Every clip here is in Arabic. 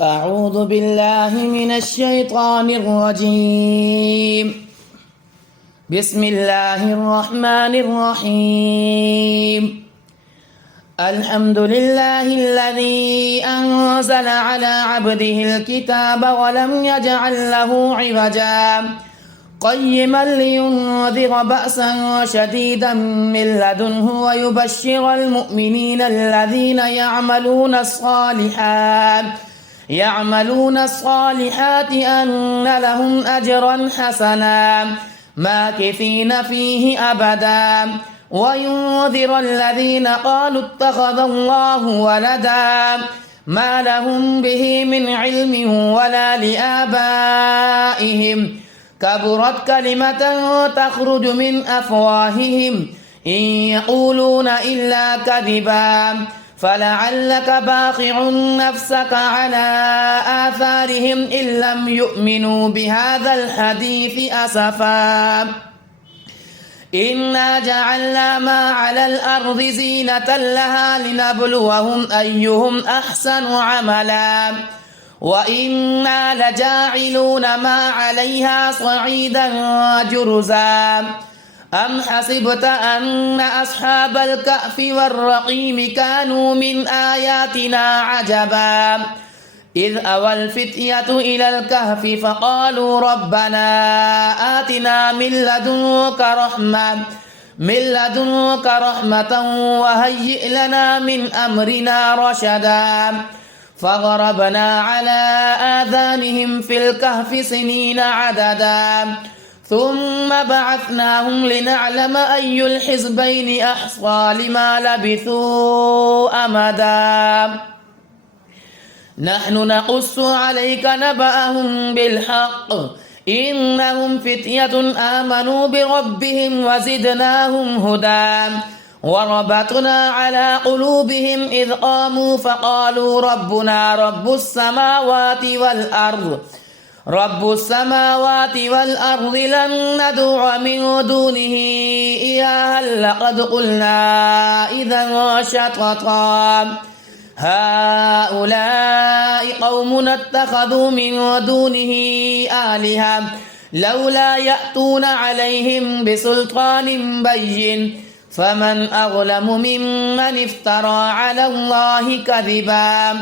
أعوذ بالله من الشيطان الرجيم. بسم الله الرحمن الرحيم. الحمد لله الذي أنزل على عبده الكتاب ولم يجعل له عوجا قيما لينذر بأسا شديدا من لدنه ويبشر المؤمنين الذين يعملون الصالحات أن لهم أجرا حسنا ماكثين فيه أبدا وينذر الذين قالوا اتخذ الله ولدا ما لهم به من علم ولا لآبائهم كبرت كلمة تخرج من أفواههم إن يقولون إلا كذبا فلعلك باخع نفسك على آثارهم إن لم يؤمنوا بهذا الحديث أسفا إنا جعلنا ما على الأرض زينة لها لنبلوهم أيهم أحسن عملا وإنا لجاعلون ما عليها صعيدا جرزا أم حسبت أن أصحاب الكهف والرقيم كانوا من آياتنا عجبا إذ أوى الفتية إلى الكهف فقالوا ربنا آتنا من لدنك رحمة وهيئ لنا من أمرنا رشدا فضربنا على آذانهم في الكهف سنين عددا ثم بعثناهم لنعلم أي الحزبين أحصى لما لبثوا أمدا نحن نقص عليك نبأهم بالحق إنهم فتية آمنوا بربهم وزدناهم هدى وربطنا على قلوبهم إذ قاموا فقالوا ربنا رب السماوات والأرض لن ندعو من دونه إلها لقد قلنا إذا شططا هؤلاء قومنا اتخذوا من دونه آلهة لولا يأتون عليهم بسلطان بين فمن أظلم ممن افترى على الله كذبا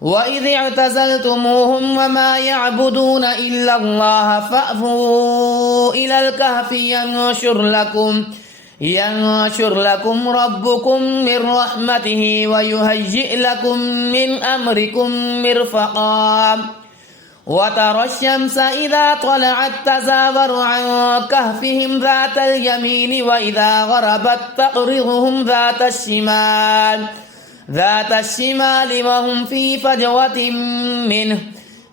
وإذ اعتزلتموهم وما يعبدون إلا الله فأووا إلى الكهف ينشر لكم ربكم من رحمته ويهيئ لكم من أمركم مرفقا وترى الشمس إذا طلعت تزاور عن كهفهم ذات اليمين وإذا غربت تقرضهم ذات الشمال وهم في فجوة منه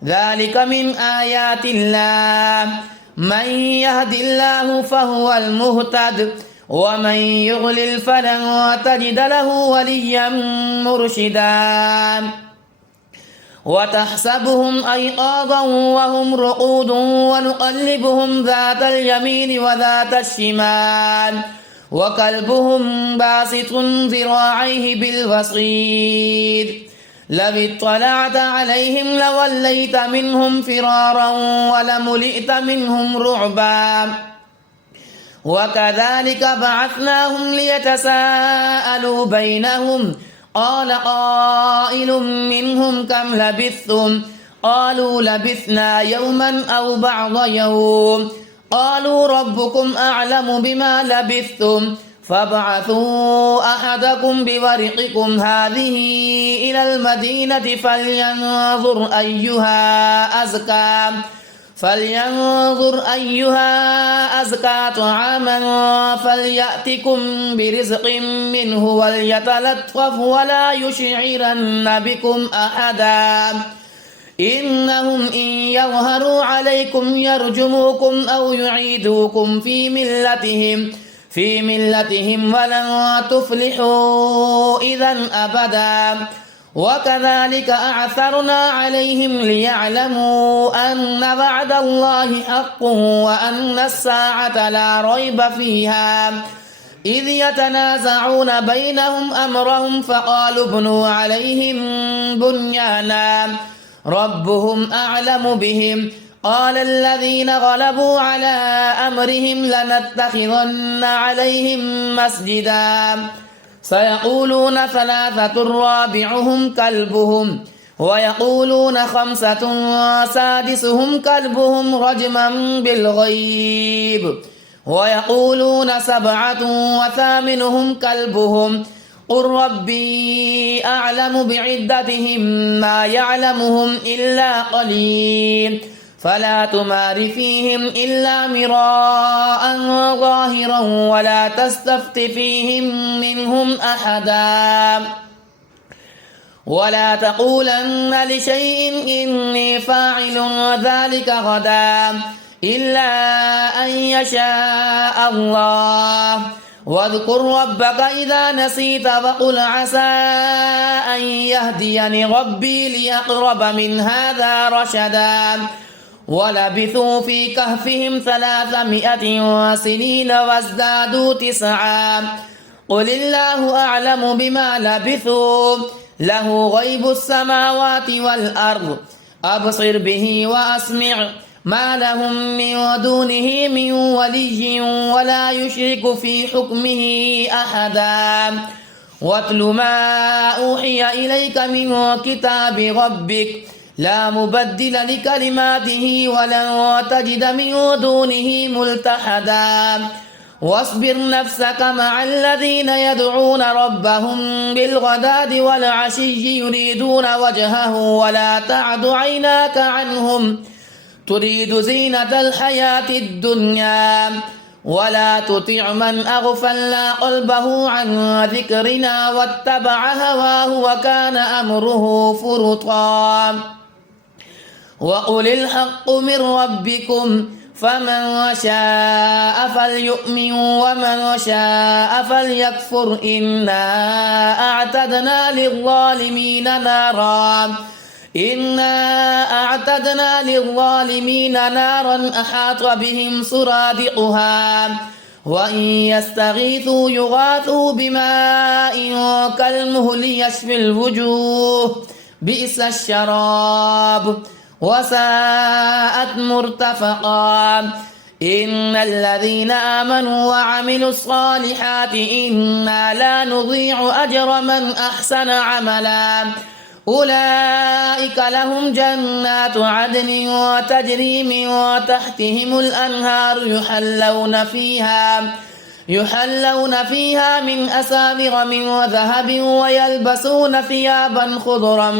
ذلك من آيات الله من يهد الله فهو المهتد ومن يضلل فلن تجد له وليا مرشدا وتحسبهم أيقاظا وهم رقود ونقلبهم ذات اليمين وذات الشمال وكلبهم باسط ذراعيه بالوصيد لو اطلعت عليهم لوليت منهم فرارا ولملئت منهم رعبا وكذلك بعثناهم ليتساءلوا بينهم قال قائل منهم كم لبثتم قالوا لبثنا يوما أو بعض يوم قالوا ربكم أعلم بما لبثتم فابعثوا أحدكم بورقكم هذه إلى المدينة فلينظر أيها أزكى طعاما فليأتكم برزق منه وليتلطف ولا يشعرن بكم أحدا إنهم إن يظهروا عليكم يرجموكم أو يعيدوكم في ملتهم ولن تفلحوا إذا أبدا وكذلك أعثرنا عليهم ليعلموا أن وعد الله حق وأن الساعة لا ريب فيها إذ يتنازعون بينهم أمرهم فقالوا ابنوا عليهم بنيانا ربهم أعلم بهم قال الذين غلبوا على أمرهم لنتخذن عليهم مسجدا سيقولون ثلاثة رابعهم كلبهم ويقولون خمسة سادسهم كلبهم رجما بالغيب ويقولون سبعة وثامنهم كلبهم قل ربي أعلم بعدتهم ما يعلمهم إلا قليل فلا تمار فيهم إلا مراء ظاهرا ولا تستفت فيهم منهم أحدا ولا تقولن لشيء إني فاعل ذلك غدا إلا أن يشاء الله واذكر ربك إذا نسيت وقل عسى أن يهديني ربي ليقرب من هذا رشدا ولبثوا في كهفهم 300 سنين وازدادوا 9 قل الله أعلم بما لبثوا له غيب السماوات والأرض أبصر به وأسمع ما لهم من دونه من ولي ولا يشرك في حكمه أحدا واتل ما أوحي إليك من كتاب ربك لا مبدل لكلماته ولن تجد من دونه ملتحدا واصبر نفسك مع الذين يدعون ربهم بالغداة والعشي يريدون وجهه ولا تعد عيناك عنهم تريد زينة الحياة الدنيا ولا تطع من أغفلنا قلبه عن ذكرنا واتبع هواه وكان أمره فرطا وقل الحق من ربكم فمن شاء فليؤمن ومن شاء فليكفر إنا أعتدنا للظالمين نارا أحاط بهم سرادقها وإن يستغيثوا يغاثوا بماء كالمهل يشفي الوجوه بئس الشراب وساءت مرتفقا إن الذين آمنوا وعملوا الصالحات إنا لا نضيع أجر من أحسن عملا أولئك لهم جنات عدن تجري من تحتهم الأنهار يحلون فيها من أساور من ذهب ويلبسون ثيابا خضرا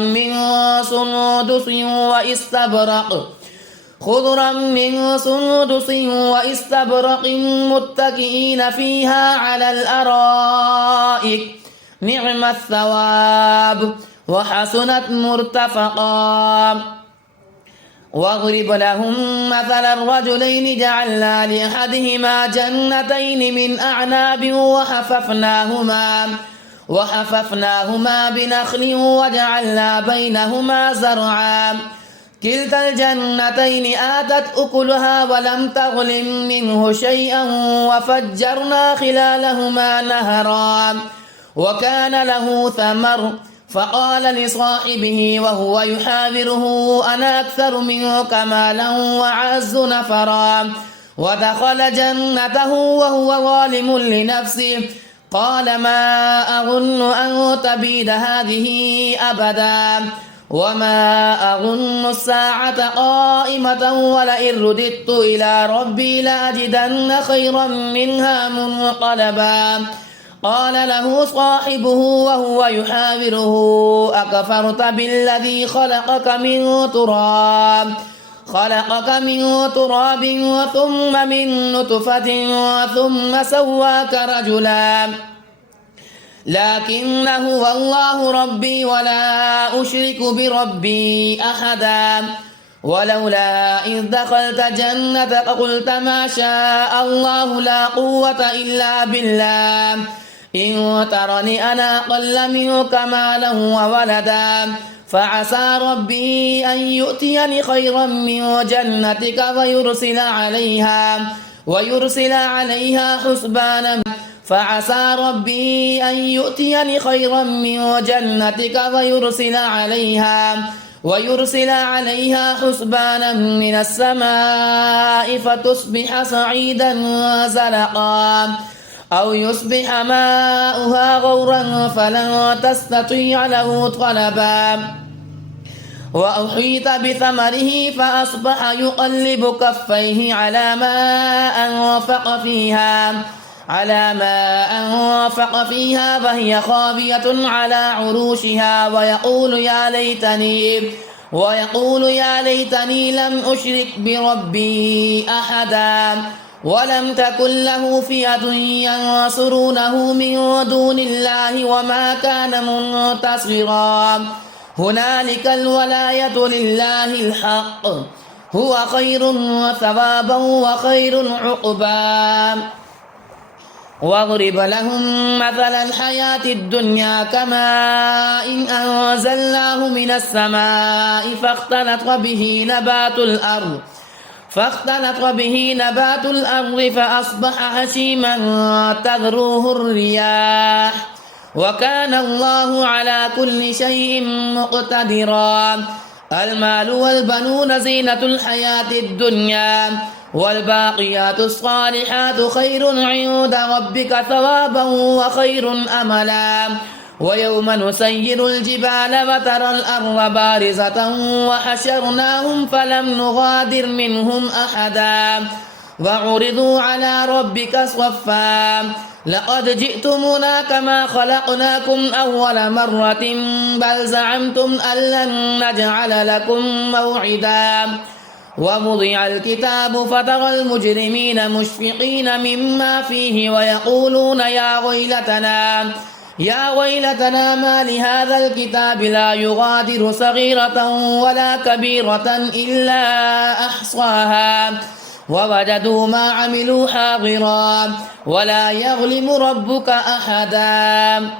من سندس واستبرق متكئين فيها على الأرائك نعم الثواب وحسنت مرتفقا واضرب لهم مثل الرجلين جعلنا لأحدهما جنتين من أعناب وحففناهما بنخل وجعلنا بينهما زرعا كلتا الجنتين آتت أكلها ولم تظلم منه شيئا وفجرنا خلالهما نهرا وكان له ثمر فقال لصاحبه وهو يحاوره أنا أكثر منك مالا وأعز نفرا ودخل جنته وهو ظالم لنفسه قال ما أظن أن تبيد هذه أبدا وما أظن الساعة قائمة ولئن رددت إلى ربي لأجدن خيرا منها منقلبا قال له صاحبه وهو يحاوره أكفرت بالذي خلقك من تراب ثم من نطفة ثم سواك رجلا لكن هو الله ربي ولا أشرك بربي أحدا ولولا إذ دخلت جنتك قلت ما شاء الله لا قوة إلا بالله إن ترني أنا أقل منك مالا وولدا فعسى ربي أن يؤتيني خيرا من جنتك ويرسل عليها حسبانا فعسى ربي أن يؤتيني خيرا من جنتك ويرسل عليها حسبانا من السماء فتصبح صعيدا زلقا أو يصبح ماؤها غورا فلن تستطيع له طلبا وأحيط بثمره فأصبح يقلب كفيه على ما أنفق فيها فهي خاوية على عروشها ويقول يا ليتني لم أشرك بربي أحدا ولم تكن له فئة ينصرونه من دون الله وما كان منتصرا هنالك الولاية لله الحق هو خير ثوابا وخير عقبا واضرب لهم مثل الحياة الدنيا كماء إن أنزلناه من السماء فاختلط به نبات الأرض فأصبح هشيما تذروه الرياح وكان الله على كل شيء مقتدرا المال والبنون زينة الحياة الدنيا والباقيات الصالحات خير عند ربك ثوابا وخير أملا ويوم نسير الجبال وترى الأرض بارزة وحشرناهم فلم نغادر منهم أحدا وعرضوا على ربك صفا لقد جئتمونا كما خلقناكم أول مرة بل زعمتم أن لن نجعل لكم موعدا ووضع الكتاب فترى المجرمين مشفقين مما فيه ويقولون يا ويلتنا ما لهذا الكتاب لا يغادر صغيرة ولا كبيرة إلا أحصاها ووجدوا ما عملوا حاضرا ولا يظلم ربك أحدا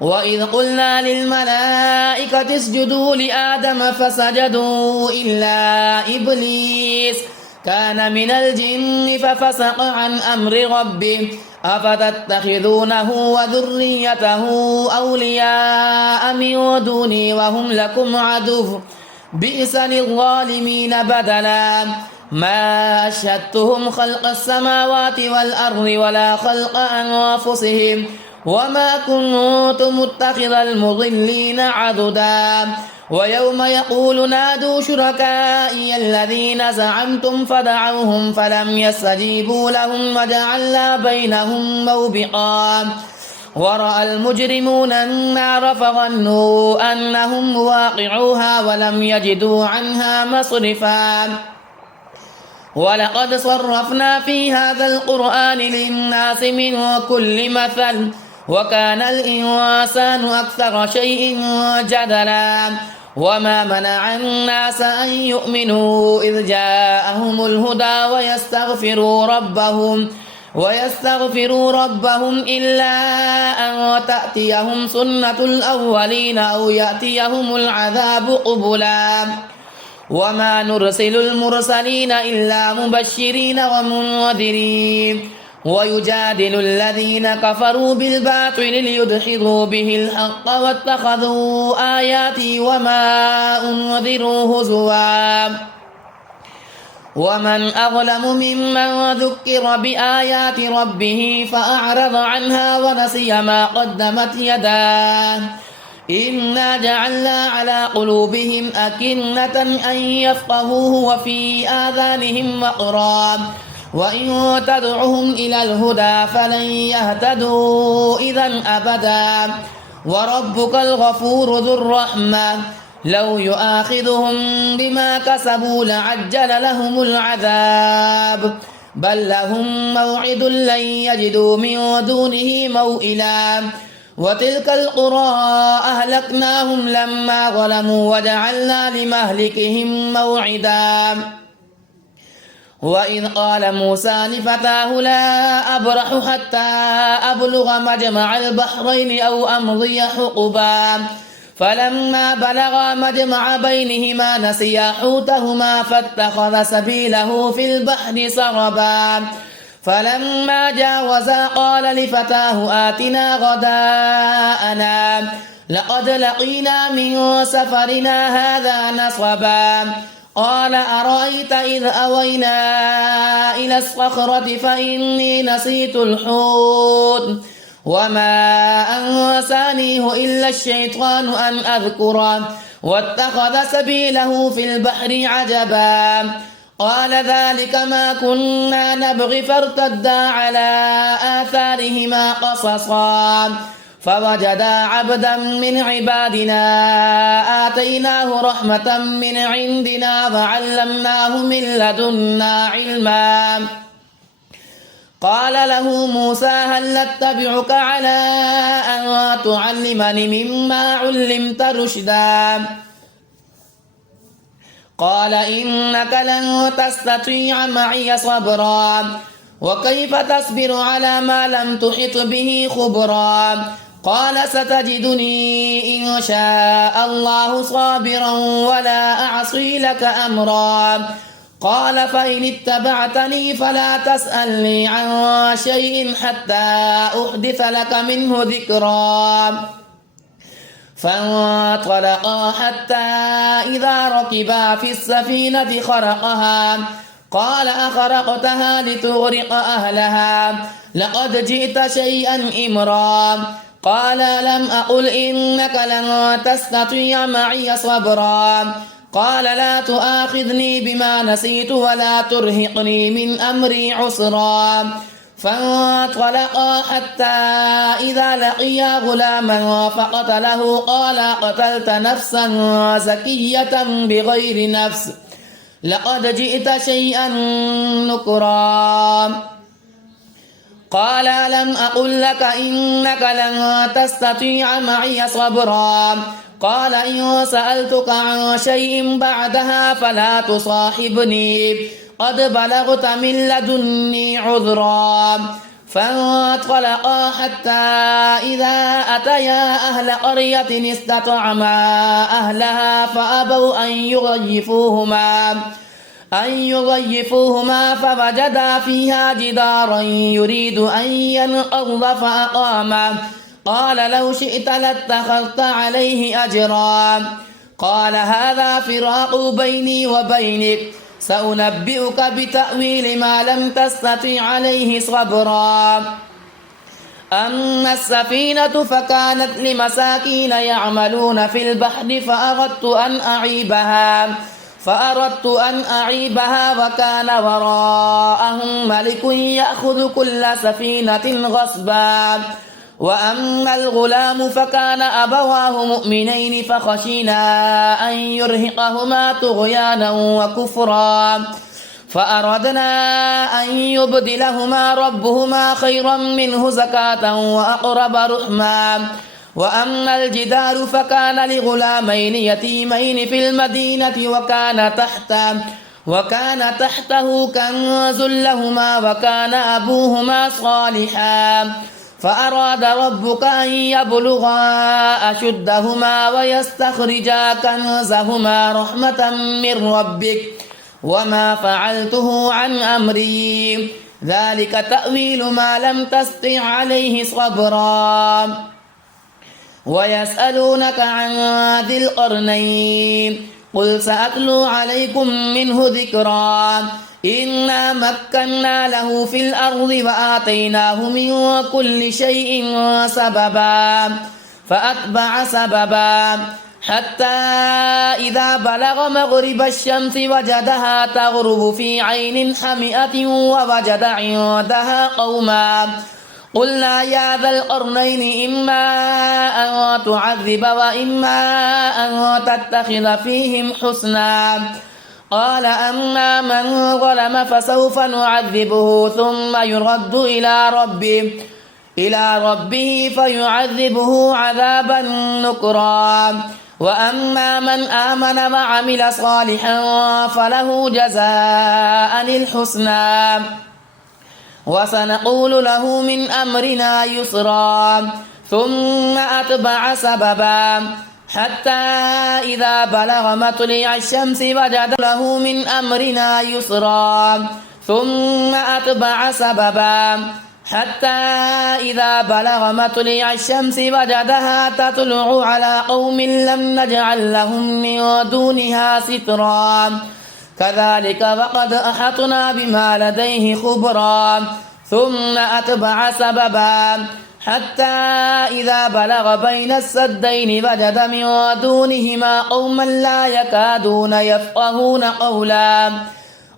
وإذ قلنا للملائكة اسجدوا لآدم فسجدوا إلا إبليس كان من الجن ففسق عن أمر ربه أفتتخذونه وذريته أولياء من دوني وهم لكم عدو بئس للظالمين بدلا ما أشهدتهم خلق السماوات والأرض ولا خلق أنفسهم وما كنت متخذ المضلين عضدا ويوم يقول نادوا شركائي الذين زعمتم فدعوهم فلم يستجيبوا لهم وجعلنا بينهم موبقا ورأى المجرمون النار فظنوا أنهم واقعوها ولم يجدوا عنها مصرفا ولقد صرفنا في هذا القرآن للناس من كل مثل وكان الإنسان أكثر شيء جدلا وما منع الناس أن يؤمنوا إذ جاءهم الهدى ويستغفروا ربهم إلا أن تأتيهم سنة الأولين أو يأتيهم العذاب قبلا وما نرسل المرسلين إلا مبشرين ومنذرين ويجادل الذين كفروا بالباطل ليدحضوا به الحق واتخذوا آياتي وما أنذروا هزوا ومن أظلم ممن ذكر بآيات ربه فأعرض عنها ونسي ما قدمت يداه إنا جعلنا على قلوبهم أكنة أن يفقهوه وفي آذانهم وقرا وإن تدعهم إلى الهدى فلن يهتدوا إذا أبدا وربك الغفور ذو الرحمة لو يؤاخذهم بما كسبوا لعجل لهم العذاب بل لهم موعد لن يجدوا من دونه موئلا وتلك القرى أهلكناهم لما ظلموا وجعلنا لمهلكهم موعدا وإذ قال موسى لفتاه لا أبرح حتى أبلغ مجمع البحرين أو أمضي حقبا فلما بلغا مجمع بينهما نسيا حوتهما فاتخذ سبيله في البحر سربا فلما جاوزا قال لفتاه آتنا غداءنا لقد لقينا من سفرنا هذا نصبا قال أرأيت إذ أوينا إلى الصخرة فإني نسيت الحوت وما أنسانيه إلا الشيطان أن أذكره واتخذ سبيله في البحر عجبا قال ذلك ما كنا نبغي فارتدا على آثارهما قصصا فوجدا عبدا من عبادنا آتيناه رحمة من عندنا وعلمناه من لدنا علما قال له موسى هل نتبعك على أن تعلمني مما علمت رشدا قال إنك لن تستطيع معي صبرا وكيف تصبر على ما لم تحط به خبرا قال ستجدني إن شاء الله صابرا ولا أعصي لك أمرا قال فإن اتبعتني فلا تسألني عن شيء حتى أحدث لك منه ذكرا فانطلقا حتى إذا ركبا في السفينة خرقها قال أخرقتها لتغرق أهلها لقد جئت شيئا إمرا قال لم أقل إنك لن تستطيع معي صبرا قال لا تؤاخذني بما نسيت ولا ترهقني من أمري عسرا فانطلقا حتى إذا لقيا غلاما فقتله قال قتلت نفسا زكية بغير نفس لقد جئت شيئا نكرا قال لم أقل لك إنك لن تستطيع معي صبرا قال إن سألتك عن شيء بعدها فلا تصاحبني قد بلغت من لدني عذرا فانطلقا حتى إذا أتيا أهل قرية استطعما أهلها فأبوا أن يضيفوهما فوجدا فيها جدارا يريد أن ينقض فأقامه قال لو شئت لاتخذت عليه أجرا قال هذا فراق بيني وبينك سأنبئك بتأويل ما لم تستطع عليه صبرا أما السفينة فكانت لمساكين يعملون في البحر فأردت أن أعيبها وكان وراءهم ملك يأخذ كل سفينة غصبا وأما الغلام فكان أبواه مؤمنين فخشينا أن يرهقهما طغيانا وكفرا فأردنا أن يبدلهما ربهما خيرا منه زكاة وأقرب رحما وأما الجدار فكان لغلامين يتيمين في المدينة وكان تحته كنز لهما وكان أبوهما صالحا فأراد ربك أن يبلغا أشدهما ويستخرجا كنزهما رحمة من ربك وما فعلته عن أمري ذلك تأويل ما لم تستطع عليه صبرا ويسألونك عن ذي القرنين قل سأتلو عليكم منه ذكرا إنا مكنا له في الأرض وآتيناه من كل شيء سببا فأتبع سببا حتى إذا بلغ مغرب الشمس وجدها تغرب في عين حمئة ووجد عندها قوما قلنا يا ذا القرنين إما أن تعذب وإما أن تتخذ فيهم حسنا قال أما من ظلم فسوف نعذبه ثم يرد إلى ربه فيعذبه عذابا نكرا وأما من آمن وعمل صالحا فله جزاء الحسنى وسنقول له من أمرنا يسرا ثم أتبع سببا حتى إذا بلغ مطلع الشمس وجد له من أمرنا يسرا ثم أتبع سببا حتى إذا بلغ مطلع الشمس وجدها تطلع على قوم لم نجعل لهم من دونها سترا كذلك وقد أحطنا بما لديه خبرا ثم أتبع سببا حتى إذا بلغ بين السدين وجد من دونهما قوما لا يكادون يفقهون قولا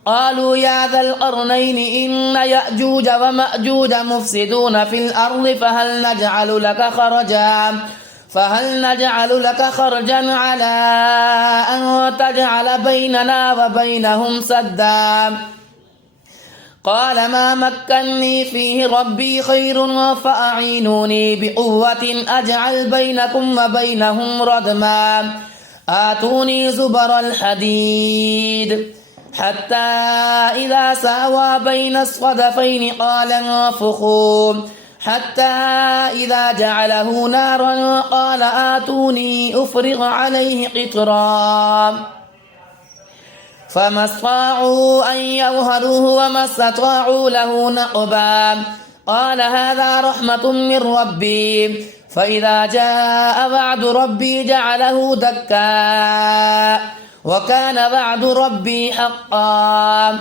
قالوا يا ذا القرنين إن يأجوج ومأجوج مفسدون في الأرض فهل نجعل لك خرجا على أن تجعل بيننا وبينهم سدا قال ما مكني فيه ربي خير فأعينوني بقوة أجعل بينكم وبينهم ردما آتوني زبر الحديد حتى إذا ساوى بين الصدفين قال انفخوا حتى إذا جعله نارا قال آتوني أفرغ عليه قطرا فما استطاعوا أن يظهروه وما استطاعوا له نقبا قال هذا رحمة من ربي فإذا جاء وعد ربي جعله دكا وكان وعد ربي حقا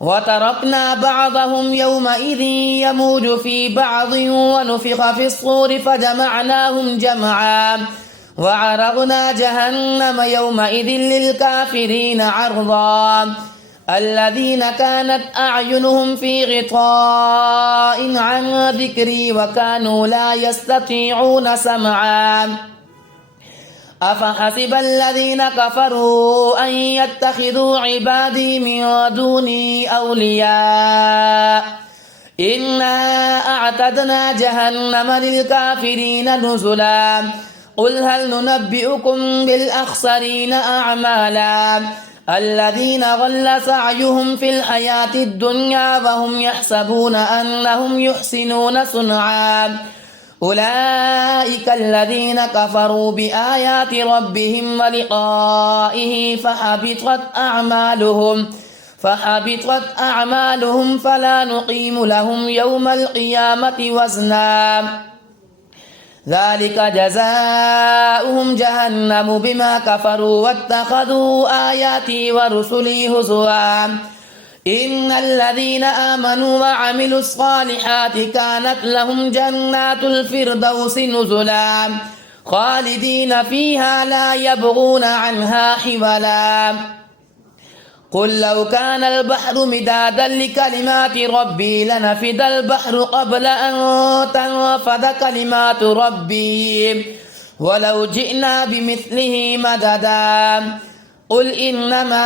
وتركنا بعضهم يومئذ يموج في بعض ونفخ في الصور فجمعناهم جمعا وعرضنا جهنم يومئذ للكافرين عرضا الذين كانت أعينهم في غطاء عن ذكري وكانوا لا يستطيعون سمعا أفحسب الذين كفروا أن يتخذوا عبادي من دوني أولياء إنا أعتدنا جهنم للكافرين نزلا قل هل ننبئكم بالأخسرين أعمالا الذين ضل سعيهم في الحياة الدنيا وهم يحسبون أنهم يحسنون صنعا أولئك الذين كفروا بآيات ربهم ولقائه فحبطت أعمالهم فلا نقيم لهم يوم القيامة وزنا ذلك جزاؤهم جهنم بما كفروا واتخذوا آياتي ورسلي هزوا إن الذين آمنوا وعملوا الصالحات كانت لهم جنات الفردوس نزلا خالدين فيها لا يبغون عنها حولا قل لو كان البحر مدادا لكلمات ربي لنفد البحر قبل أن تنفد كلمات ربي ولو جئنا بمثله مددا قل إنما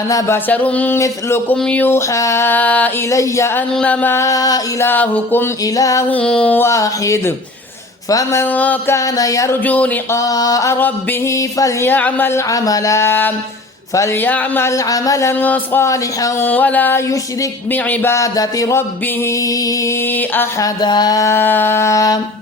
أنا بشر مثلكم يوحى إلي أنما إلهكم إله واحد فمن كان يرجو لقاء ربه فليعمل عملا صالحا ولا يشرك بعبادة ربه أحدا.